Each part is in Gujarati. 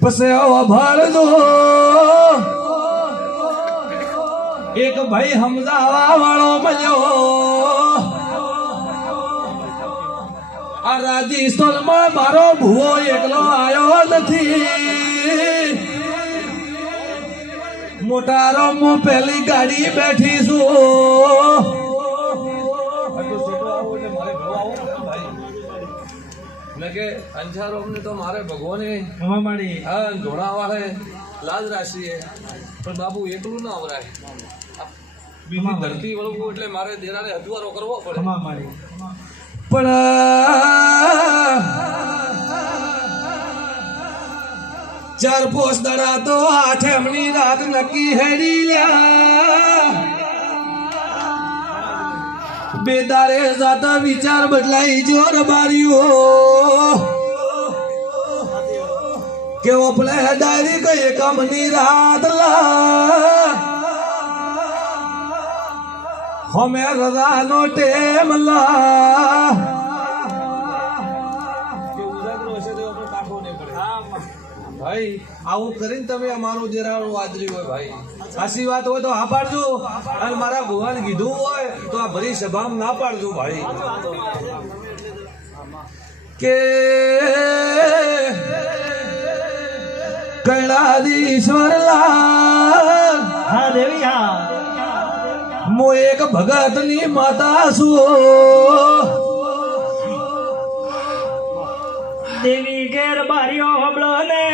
પછી ભાળજો એક ભાઈ સમજાવા વાળો મળ્યો આ રાજસ્થાનમાં મારો ભૂવો એકલો આવ્યો નથી મોટા રમો પેલી ગાડી બેઠી છું કે અંજારો ને તો મારે ભગવાને હમામાડી હા ઘોડા વાળે લાજ રાશીએ પણ બાબુ એકલું ના આવરાય બીજી ધરતી વળવું એટલે મારે દેરાને હદવારો કરવો પડે હમામાડી પણ ચાર પોસ દડા તો આઠમની રાત નક્કી હેડી લ્યા બેદારે જાતા વિચાર બદલાઈ જો રબારીઓ કે ઓપલે ડાયરી કઈ કામની રાત લા હમે રજાનો ટેમ લા ભાઈ આવું કરીને તમે અમારું જેરાળું વાદરી હોય ભાઈ સાચી વાત હોય તો હા પાડજો અને મારા ભગવાન કીધું હોય તો આ ભરી સભામાં ના પાડજો ભાઈ કે કૈલાદીશ્વર લાલ હા દેવી હા મો એક ભગત ની માતા છું દેવી ઘેર બારીઓ હબળો ને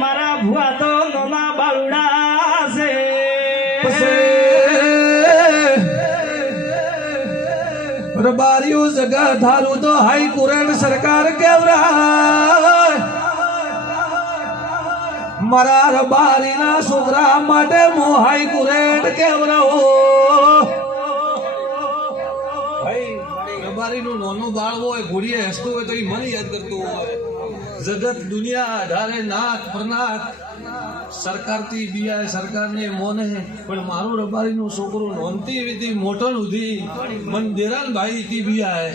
મારા ભુવા તો નાના બાળુડા છે રબારીઓ જગા ધારું તો હાઈ કોર્ટ સરકાર કેવરા મારા રબારીના છોકરા માટે મો હાઈ કોર્ટ કેવરાઓ રબારીનું નાનું બાળ હોય ઘોડીએ હસતું હોય તો એ મને યાદ કરતું હોય જગત દુનિયા અઢારે નાથ પ્રનાથ સરકારથી બિયાય સરકારને મોને પણ મારું રબારીનું છોકરું નોંધતી વિધિ મોટો ઉધી મન દેરાન ભાઈ થી બિયાય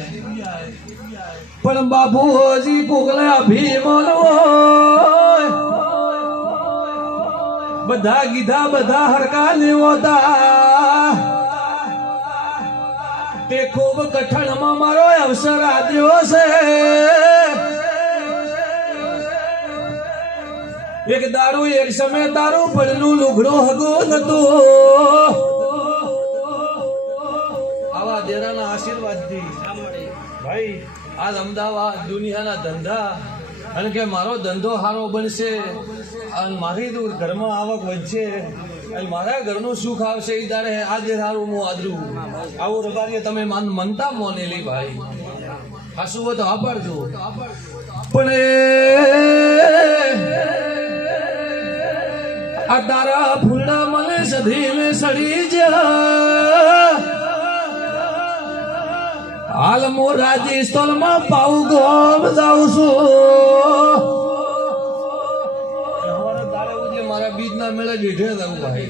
પણ બાપુજી કોકલે અભિમાન હોય બધા ગીધા બધા હરકા લેવતા તે ખૂબ કઠણમાં મારો અવસર આપ્યો છે એક દારૂ એક સમય દારૂ પડેલું લુગડું હગું નતું આવા દેરાના આશીર્વાદથી ભાઈ આજ અમદાવાદ દુનિયાના ધંધા અને કે મારો ધંધો સારો બનશે અને મારી દૂર ઘરમાં આવક વધશે અને મારા ઘરનું સુખ આવશે એ દાડે આજે સારું હું આદરું આવું રબારીએ તમે મનતા મોનેલી ભાઈ હાસું હોય તો વાપરજો પણ આ તારા ફૂલના મને સધીને સડી જા હાલ હું રાજસ્થાનમાં પાઉ ગોમ જાઉં છું મારા બીજ ના મેળે બેઠે જવું ભાઈ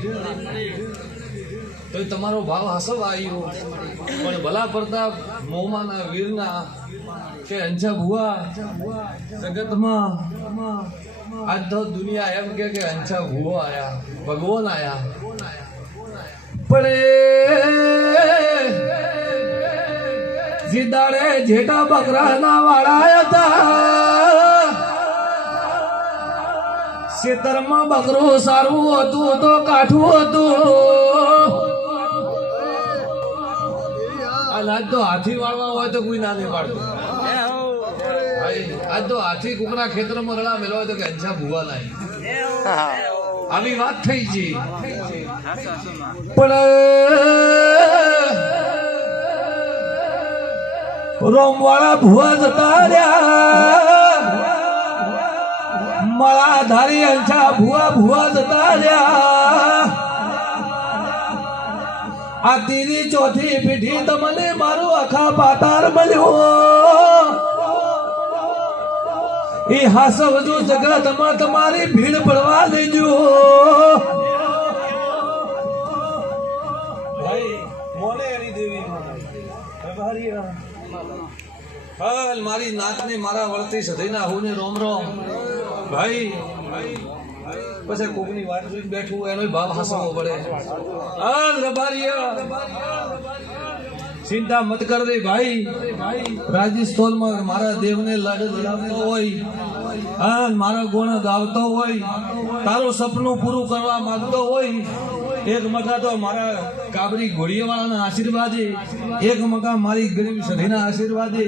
તો તમારો ભાવ હાસવ આવ્યો પણ ભલા પ્રતાપ મોમાના વીરના કે અંજા ભુવા જગતમાં આજ તો દુનિયા એમ કે અંજા ભુવો આયા ભગવાન આયા પણ જીદાડે જેટા બકરાના વાળા હતા ખેતરમાં બકરું સારું હતું તો કાઠું હતું આજ તો હાથી વાળવા હોય તો કોઈ ના નહીં પાડતું આજ તો હાથી કુકડા ખેતરમાં રડા મેળવા હોય તો કે અંજા ભૂવા લાય આવી વાત થઈ છે પણ રોમ વાળા ભૂવા જતા રહ્યા મારા ધારી અંછા ભૂવા ભૂવા જતા રહ્યા આ તીરી ચોથી પીઠી તમને મારું આખા પાતાર મળ્યું એ હાસવજો જગતમાં તમારી ભીડ પડવા દેજો ભાઈ મોને હરી દેવી હાલ મારી નાતને મારા વળતી સધીના હું ને રોમ રોમ ભાઈ પછી કોકની વાત જોઈને બેઠું એનો ભાવ હસવો પડે હાલ રબારીયા ચિંતા મત કર દે ભાઈ રાજસ્થાનમાં મારા દેવને લડાવતો હોય હા મારા ગુણ ગાવતો હોય તારું સપનું પૂરું કરવા માંગતો હોય એક મકા તો મારા કાબરી ઘોડીવાળાના આશીર્વાદે એક મકા મારી ગરીબ સધીના આશીર્વાદે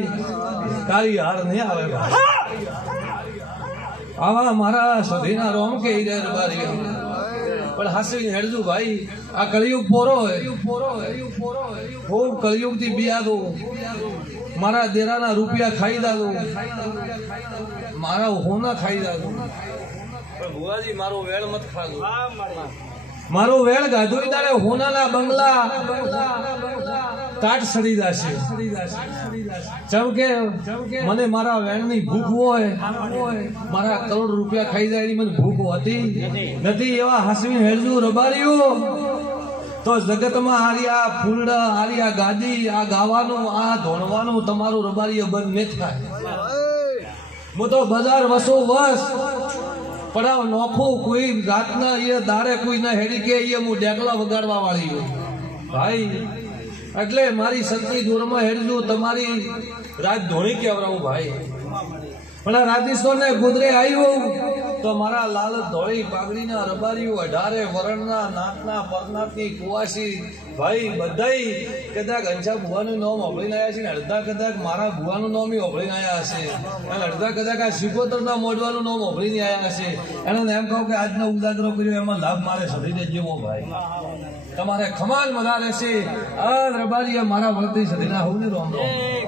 તારી હાર નહીં આવે ભાઈ આવા મારા સધીના રોમ કે રબારી પણ હાસવી હેડજુ ભાઈ આ કળિયુગ પોરો હોય ખૂબ કળિયુગ થી બિયાદો મારા દેરાના રૂપિયા ખાઈ દાદો મારા હોના ખાઈ દાદો પણ ભુવાજી મારો વેળ મત ખાધો મારો વેળ ગાધો તારે હોનાના બંગલા કાટ સડી જશે ચમકે મને મારા વેણની ભૂખ હોય મારા કરોડ રૂપિયા ખાઈ જાય એની મને ભૂખ હતી નથી એવા હાસવી હેરજુ રબારીઓ તો જગતમાં હારી આ ફૂલડા હારી આ ગાદી આ ગાવાનું આ ધોણવાનું તમારું રબારીઓ બંધ નહીં થાય હું તો બજાર વસો વસ પડાવ નોખું કોઈ રાતના એ દાડે કોઈ ના હેડી કે એ હું ડેકલા વગાડવા વાળી હોય ભાઈ એટલે મારી સંતની દૂરમાં હેડજો તમારી રાત ધોણી કેવરાવું ભાઈ પણ રાજસ્થાન ને ગુદરે આવ્યો તો મારા લાલ ધોળી પાઘડીના રબારીઓ 18 વરણના નાતના પરનાતની કુવાસી ભાઈ બધાય કદાચ અંછા ભુવાનું નામ ઓભળીને આવ્યા છે ને અડધા કદાચ મારા ભુવાનું નામ ઓભળીને આવ્યા હશે અને અડધા કદાચ આ શિકોતરના મોઢવાનું નામ ઓભળીને આવ્યા હશે એને એમ કહું કે આજનો ઉદાગરો કર્યો એમાં લાભ મારે સધી દેજો ભાઈ તમારે ખમાલ મજા રહેશે આ રબારીએ મારા વળતી સધીના હું ને રોમ રોમ